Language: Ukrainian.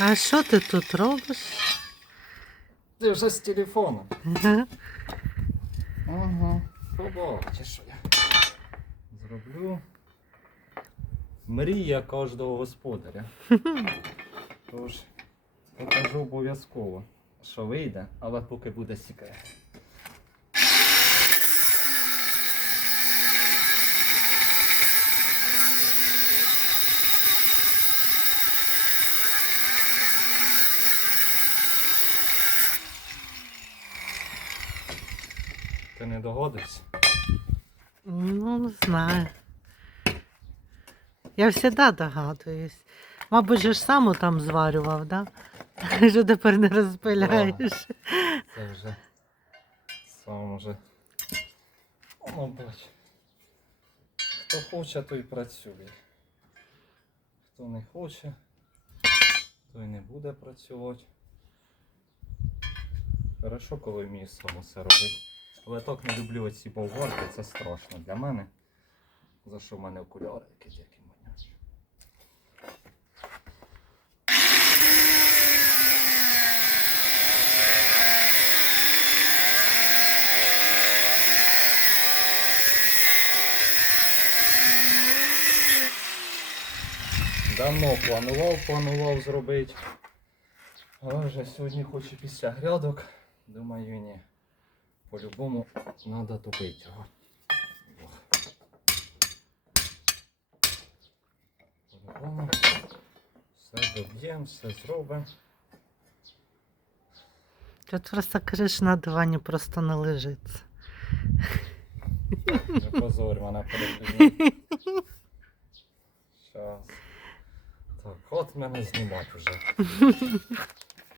А що ти тут робиш? Ти вже з телефону. Ага. Ага. Побачиш, що я зроблю. Мрія кожного господаря. Тож, покажу обов'язково, що вийде, але поки буде секрет. Ти не догодишся? Ну, не знаю. Я завжди догадуюсь. Мабуть, же ж сам там зварював, да? Що тепер не розпиляєш. Це вже сам вже. Ну, бач. Хто хоче, той працює. Хто не хоче, той не буде працювати. Хорошо, коли вмію сам усе робити. Але так не люблю оці болгарки, це страшно для мене. За що в мене окуляри якісь які маняші. Давно планував, планував зробити. Але вже сьогодні хочу після грядок. Думаю, ні. По-любому треба добити його. По-любому. Все доб'ємо, все зробимо. Тут просто криш на дивані просто не лежиться. Не позорь мене перед. Так, от мене знімати вже.